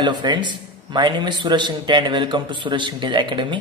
Hello friends, my name is Suraj Shingte and welcome to Suraj Shingte academy.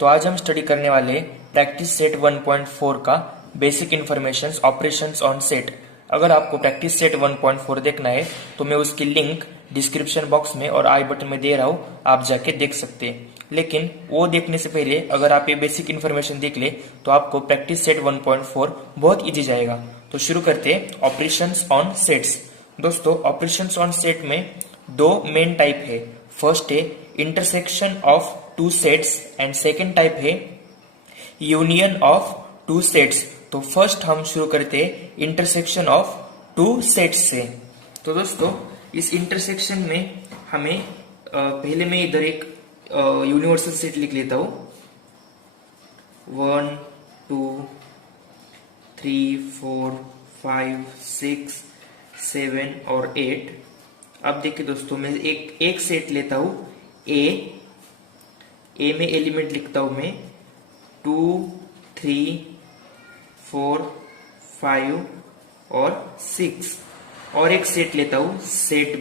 तो आज हम स्टडी करने वाले प्रैक्टिस सेट 1.4 का basic informations operations on set. अगर आपको प्रैक्टिस सेट 1.4 देखना है तो मैं उसकी लिंक डिस्क्रिप्शन बॉक्स में और आई बटन में दे रहा हूँ, आप जाके देख सकते हैं। लेकिन वो देखने से पहले अगर आप ये बेसिक इन्फॉर्मेशन देख ले तो आपको प्रैक्टिस सेट 1.4 बहुत ईजी जाएगा। तो शुरू करते हैं ऑपरेशंस ऑन सेट्स। दोस्तों, ऑपरेशंस ऑन सेट में दो मेन टाइप है। फर्स्ट है intersection of two sets and second type है यूनियन ऑफ टू सेट्स। तो फर्स्ट हम शुरू करते हैं इंटरसेक्शन ऑफ टू सेट्स से। तो दोस्तों, इस इंटरसेक्शन में हमें पहले मैं इधर एक यूनिवर्सल सेट लिख लेता हूं। 1 2 3 4 5 6 7 और 8। अब देखिए दोस्तों, मैं एक सेट लेता हूं ए में एलिमेंट लिखता हूं मैं 2 3 4 5 और 6। और एक सेट लेता हूं सेट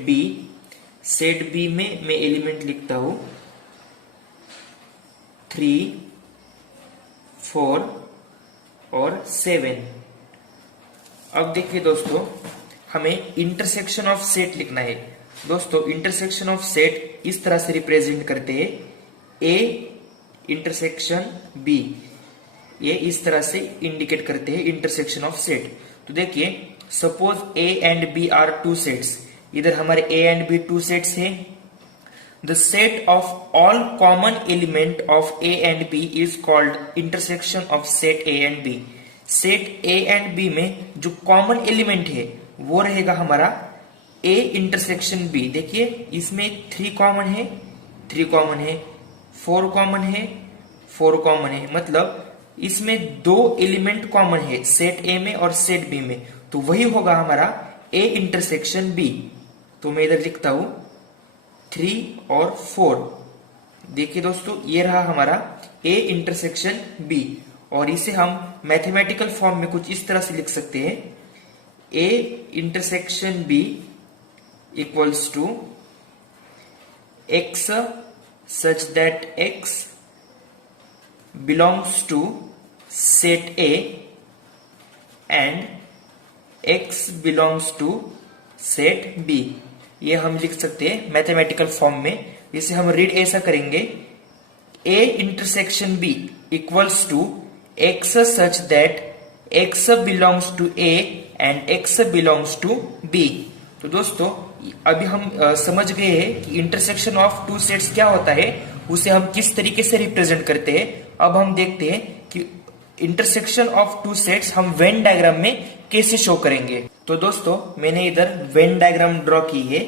बी में मैं एलिमेंट लिखता हूं 3 4 और 7। अब देखिए दोस्तों, हमें इंटरसेक्शन ऑफ सेट लिखना है। दोस्तों, इंटरसेक्शन ऑफ सेट इस तरह से रिप्रेजेंट करते हैं ए इंटरसेक्शन बी। ये इस तरह से इंडिकेट करते हैं इंटरसेक्शन ऑफ सेट। तो देखिए, suppose A and B are two sets. इधर हमारे A and B two sets है। The set of all common element of A and B is called intersection of set A and B. Set A and B में जो common element है वो रहेगा हमारा ए intersection B. देखिए, इसमें 3 common है, 3 कॉमन है, 4 कॉमन है, 4 कॉमन है। मतलब इसमें 2 एलिमेंट कॉमन है सेट ए में और सेट बी में। तो वही होगा हमारा ए इंटरसेक्शन बी। तो मैं इधर लिखता हूं 3 और 4। देखिए दोस्तों, ये रहा हमारा ए इंटरसेक्शन बी। और इसे हम मैथमेटिकल फॉर्म में कुछ इस तरह से लिख सकते हैं। A intersection B equals to x such that x belongs to set A and x belongs to set B. ये हम लिख सकते हैं मैथमेटिकल फॉर्म में। इसे हम रीड ऐसा करेंगे, A intersection B equals to x such that x belongs to A and x belongs to B. तो दोस्तों, अभी हम समझ गए हैं कि इंटरसेक्शन ऑफ टू सेट्स क्या होता है, उसे हम किस तरीके से रिप्रेजेंट करते हैं। अब हम देखते हैं कि इंटरसेक्शन ऑफ टू सेट्स हम वेन डायग्राम में कैसे शो करेंगे। तो दोस्तों, मैंने इधर वेन डायग्राम ड्रॉ की है।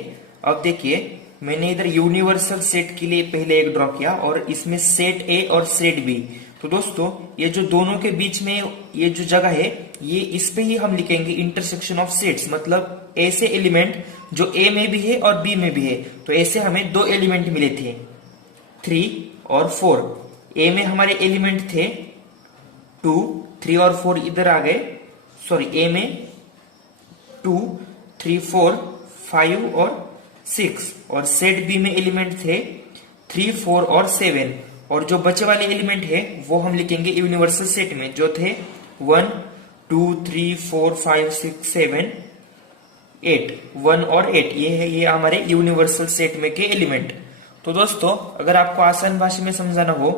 अब देखिए, मैंने इधर यूनिवर्सल सेट के लिए पहले एक ड्रॉ किया और इसमें सेट ए और सेट बी। तो दोस्तों, ये जो दोनों के बीच में ये जो जगह है, ये इस पे ही हम लिखेंगे इंटरसेक्शन ऑफ सेट्स। मतलब ऐसे एलिमेंट जो ए में भी है और बी में भी है। तो ऐसे हमें 2 एलिमेंट मिले थे 3 और 4। ए में हमारे एलिमेंट थे 2, 3 और 4 इधर आ गए। सॉरी, ए में 2, 3, 4, 5 और 6। और सेट बी में एलिमेंट थे 3, 4 और 7। और जो बचे वाले एलिमेंट है वो हम लिखेंगे यूनिवर्सल सेट में, जो थे 1 2 3 4 5 6 7 8। 1 और 8 ये है, ये हमारे यूनिवर्सल सेट में के एलिमेंट। तो दोस्तों, अगर आपको आसान भाषा में समझाना हो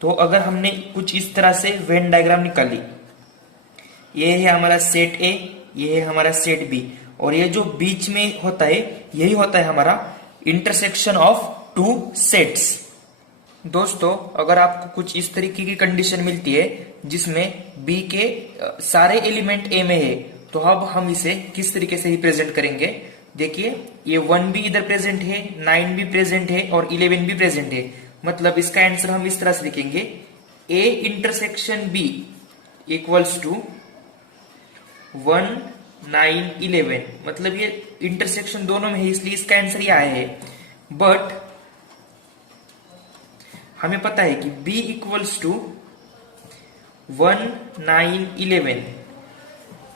तो अगर हमने कुछ इस तरह से वेन डायग्राम निकाली, ये है हमारा सेट ए, ये है हमारा सेट बी, और ये जो बीच में होता है यही होता है हमारा इंटरसेक्शन ऑफ टू सेट्स। दोस्तों, अगर आपको कुछ इस तरीके की कंडीशन मिलती है जिसमें बी के सारे एलिमेंट ए में है, तो अब हम इसे किस तरीके से रिप्रेजेंट करेंगे। देखिए, ये 1 भी इधर प्रेजेंट है, 9 भी प्रेजेंट है और 11 भी प्रेजेंट है। मतलब इसका आंसर हम इस तरह से लिखेंगे, A intersection B equals to 1 9 11। मतलब ये इंटरसेक्शन दोनों में है, इसलिए इसका आंसर ये आया है। बट हमें पता है कि b इक्वल्स टू 1 9 11।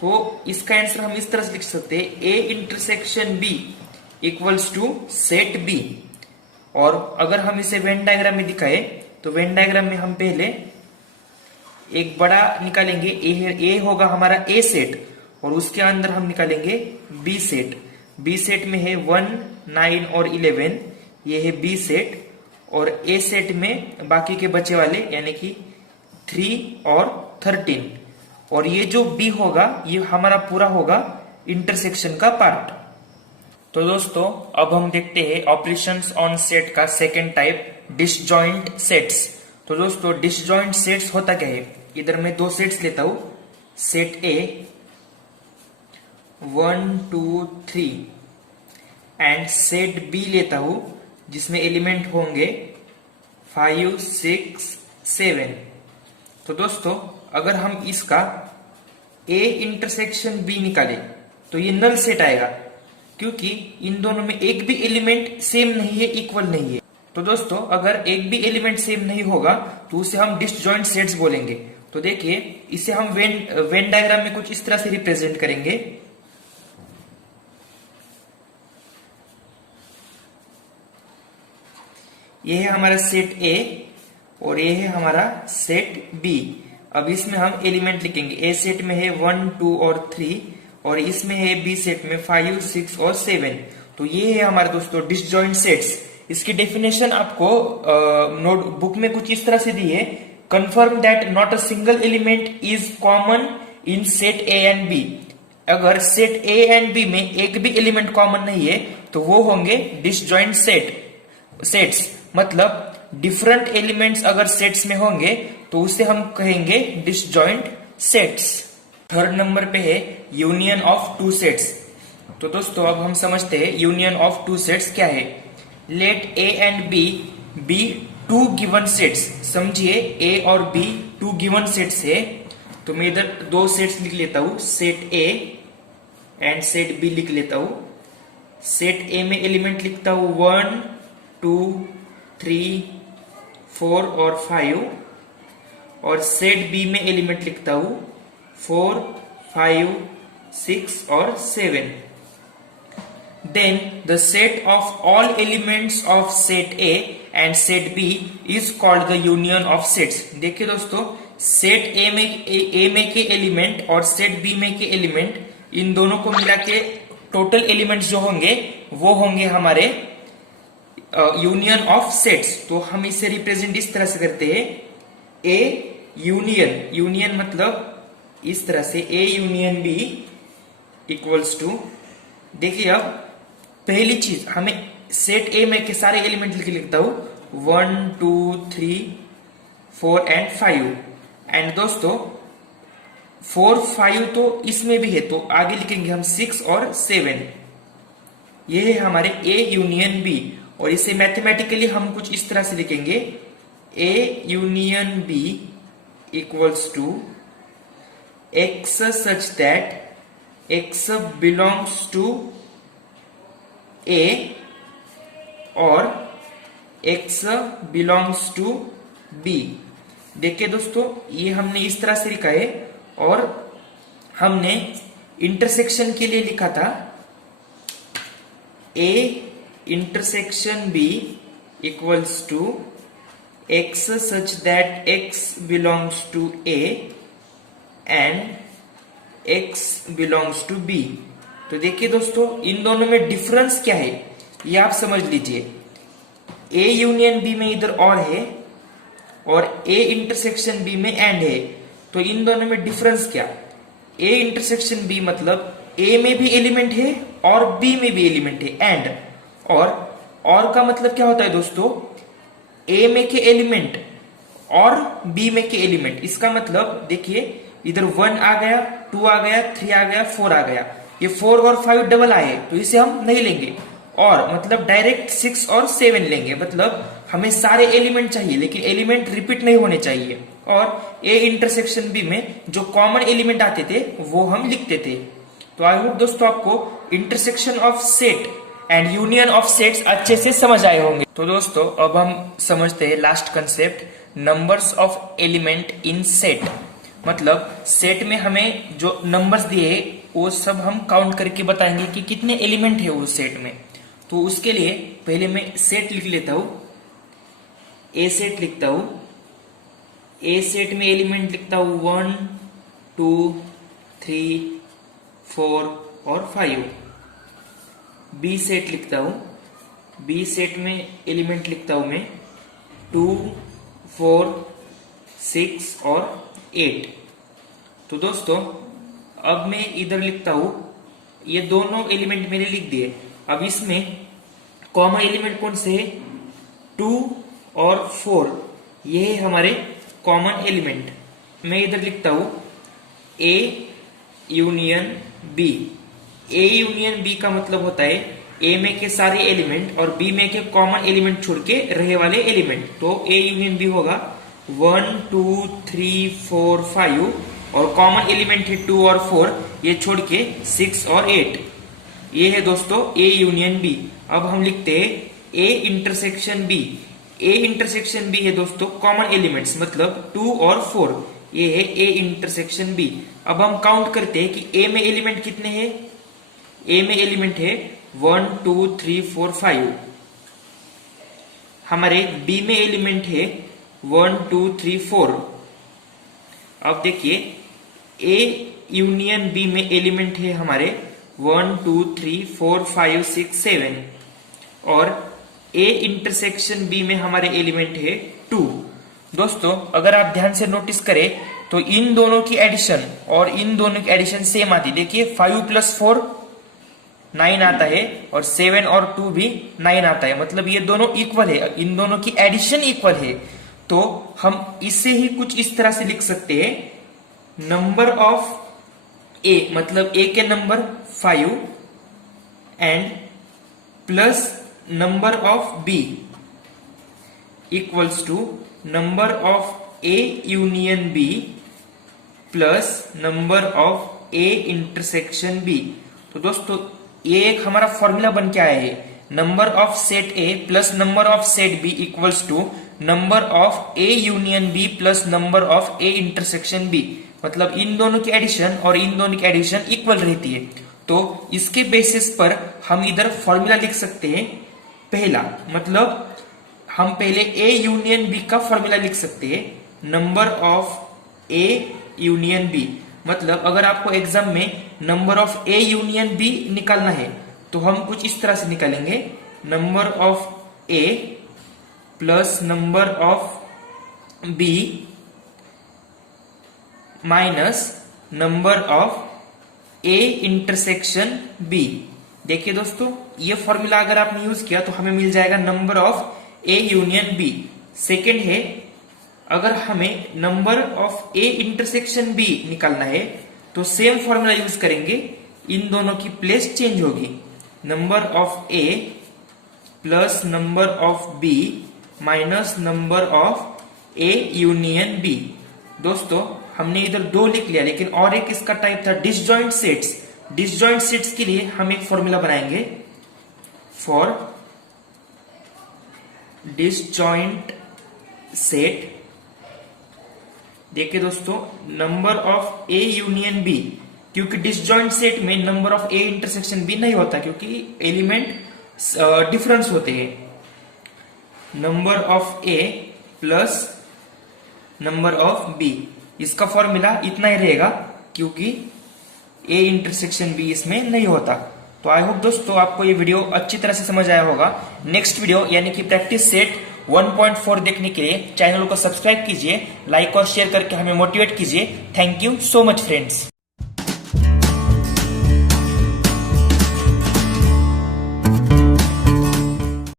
तो इसका आंसर हम इस तरह से लिख सकते हैं, A intersection B equals to set B. और अगर हम इसे वेन डायग्राम में दिखाए तो वेन डायग्राम में हम पहले एक बड़ा निकालेंगे, ए होगा हमारा ए सेट, और उसके अंदर हम निकालेंगे बी सेट। बी सेट में है 1, 9 और 11, ये है बी सेट। और ए सेट में बाकी के बचे वाले यानी कि 3 और 13। और ये जो बी होगा ये हमारा पूरा होगा इंटरसेक्शन का पार्ट। तो दोस्तों अब हम देखते हैं ऑपरेशंस ऑन सेट का सेकेंड टाइप, डिसजॉइंट सेट्स। तो दोस्तों डिसजॉइंट सेट्स होता क्या है, इधर मैं 2 सेट्स लेता हूं, set A 1, 2, 3 and set B लेता हूं जिसमें एलिमेंट होंगे 5, 6, 7। तो दोस्तों अगर हम इसका ए इंटरसेक्शन बी निकाले तो ये नल सेट आएगा, क्योंकि इन दोनों में एक भी एलिमेंट सेम नहीं है, इक्वल नहीं है। तो दोस्तों अगर एक भी एलिमेंट सेम नहीं होगा तो उसे हम डिसजॉइंट सेट्स बोलेंगे। तो देखिए इसे हम वेन डायग्राम में कुछ इस तरह से रिप्रेजेंट करेंगे। ये है हमारा सेट ए और ये है हमारा सेट बी। अब इसमें हम एलिमेंट लिखेंगे, ए सेट में है 1, 2 और 3, और इसमें है बी सेट में 5, 6 और 7। तो ये है हमारे दोस्तों डिसजॉइंट सेट्स। इसकी डेफिनेशन आपको नोटबुक में कुछ इस तरह से दी है, confirm that not a single element is common in set A and B. अगर सेट ए एंड बी में एक भी एलिमेंट कॉमन नहीं है तो वो होंगे डिसजॉइंट सेट्स। मतलब डिफरेंट एलिमेंट्स अगर सेट्स में होंगे तो उसे हम कहेंगे डिसजॉइंट सेट्स। थर्ड नंबर पे है यूनियन ऑफ टू सेट्स। तो दोस्तों अब हम समझते हैं यूनियन ऑफ टू सेट्स क्या है। Let A and B two given sets. समझिए ए और बी 2 गिवन सेट्स है, तो मैं इधर 2 सेट्स लिख लेता हूं, set A and set B लिख लेता हूं। सेट ए में एलिमेंट लिखता हूं 1, 2, 3, 4 और 5, और सेट बी में एलिमेंट लिखता हूं 4, 5, 6 और 7। Then the set of all elements of set A and set B is called the union of sets। देखिए दोस्तों सेट ए में के एलिमेंट और सेट बी में के एलिमेंट, इन दोनों को मिला के टोटल एलिमेंट्स जो होंगे वो होंगे हमारे यूनियन ऑफ सेट्स। तो हम इसे रिप्रेजेंट इस तरह से करते हैं, ए यूनियन मतलब इस तरह से A union B equals to, देखिए अब पहली चीज हमें सेट ए में के सारे एलिमेंट लिखता हूं 1, 2, 3, 4 एंड 5। एंड दोस्तों 4, 5 तो इसमें भी है, तो आगे लिखेंगे हम 6 और 7। ये है हमारे ए यूनियन बी, और इसे मैथमेटिकली हम कुछ इस तरह से लिखेंगे, A union B equals to x such that x belongs to A और एक्स बिलोंग्स टू बी। देखिए दोस्तों ये हमने इस तरह से लिखा है, और हमने इंटरसेक्शन के लिए लिखा था A intersection B equals to x such that x belongs to A and x belongs to B. तो देखिए दोस्तों इन दोनों में डिफरेंस क्या है ये आप समझ लीजिए। ए यूनियन बी में इधर और है और ए इंटरसेक्शन बी में एंड है, तो इन दोनों में डिफरेंस क्या, ए इंटरसेक्शन बी मतलब ए में भी एलिमेंट है और बी में भी एलिमेंट है, एंड और का मतलब क्या होता है दोस्तों, ए में के एलिमेंट और बी में के एलिमेंट। इसका मतलब देखिए इधर 1 आ गया, 2 आ गया, 3 आ गया, 4 आ गया, ये 4 और 5 डबल आए तो इसे हम नहीं लेंगे, और मतलब डायरेक्ट 6 और 7 लेंगे। मतलब हमें सारे एलिमेंट चाहिए लेकिन एलिमेंट रिपीट नहीं होने चाहिए, और ए इंटरसेक्शन बी में जो कॉमन एलिमेंट आते थे वो हम लिखते थे। तो आई होप दोस्तों आपको intersection of set and union of sets अच्छे से समझ आए होंगे। तो दोस्तों अब हम समझते हैं last concept, numbers of element in set. मतलब सेट में हमें जो नंबर्स दिए वो सब हम काउंट करके बताएंगे कि कितने एलिमेंट है उस सेट में। तो उसके लिए पहले मैं सेट लिख लेता हूं, ए सेट लिखता हूं। ए सेट में एलिमेंट लिखता हूं 1 2 3 4 और 5। बी सेट लिखता हूं, बी सेट में एलिमेंट लिखता हूं मैं 2 4 6 और 8। तो दोस्तों अब मैं इधर लिखता हूं, ये दोनों एलिमेंट मैंने लिख दिए। अब इसमें कॉमन एलिमेंट कौन से है? 2 और 4, ये है हमारे कॉमन एलिमेंट। मैं इधर लिखता हूं A union B. A union B का मतलब होता है ए में के सारे एलिमेंट और बी में के कॉमन एलिमेंट छोड़ के रहे वाले एलिमेंट। तो ए यूनियन बी होगा 1 2 3 4 5 और कॉमन एलिमेंट है 2 और 4, ये छोड़ के 6 और 8। ये है दोस्तों ए यूनियन बी। अब हम लिखते हैं A intersection B. A intersection B है दोस्तों कॉमन एलिमेंट्स, मतलब 2 और 4, ये है ए इंटरसेक्शन बी। अब हम काउंट करते हैं कि ए में एलिमेंट कितने हैं। ए में एलिमेंट है 1 2 3 4 5। हमारे बी में एलिमेंट है 1 2 3 4। अब देखिए ए यूनियन बी में एलिमेंट है हमारे 1 2 3 4 5 6 7 और ए इंटरसेक्शन बी में हमारे एलिमेंट है 2। दोस्तों अगर आप ध्यान से नोटिस करें तो इन दोनों की एडिशन और इन दोनों की एडिशन सेम आती है। देखिए 5 + 4 9 आता है और 7 और 2 भी 9 आता है, मतलब ये दोनों इक्वल है, इन दोनों की एडिशन इक्वल है। तो हम इसे ही कुछ इस तरह से लिख सकते हैं, नंबर ऑफ ए मतलब ए के number 5 and plus number of B equals to number of A union B plus number of A intersection B. तो दोस्तों ये एक हमारा फॉर्मूला बन के आया है, number of set A plus number of set B equals to number of A union B plus number of A intersection B. मतलब इन दोनों की एडिशन और इन दोनों की एडिशन इक्वल रहती है। तो इसके बेसिस पर हम इधर फॉर्मूला लिख सकते हैं। पहला मतलब हम पहले ए यूनियन बी का फॉर्मूला लिख सकते हैं, number of A union B. मतलब अगर आपको एग्जाम में number of A union B निकालना है तो हम कुछ इस तरह से निकालेंगे, number of A plus number of B minus number of A intersection B. देखिए दोस्तों ये फॉर्मूला अगर आपने यूज किया तो हमें मिल जाएगा number of A union B. Second है, अगर हमें number of A intersection B निकालना है तो सेम फॉर्मूला यूज करेंगे, इन दोनों की प्लेस चेंज होगी, number of A plus number of B minus number of A union B. दोस्तों हमने इधर 2 लिख लिया, लेकिन और एक इसका टाइप था डिसजॉइंट सेट्स। डिसजॉइंट सेट्स के लिए हम एक फॉर्मूला बनाएंगे, फॉर डिसजॉइंट सेट। देखिए दोस्तों number of A union B, क्योंकि डिसजॉइंट सेट में number of A intersection B नहीं होता क्योंकि एलिमेंट डिफरेंस होते हैं। Number of A plus number of B, इसका फॉर्मूला इतना ही रहेगा क्योंकि ए इंटरसेक्शन बी इसमें नहीं होता। तो आई होप दोस्तों आपको ये वीडियो अच्छी तरह से समझ आया होगा। नेक्स्ट वीडियो यानी कि प्रैक्टिस सेट 1.4 देखने के लिए चैनल को सब्सक्राइब कीजिए, लाइक और शेयर करके हमें मोटिवेट कीजिए। Thank you so much friends.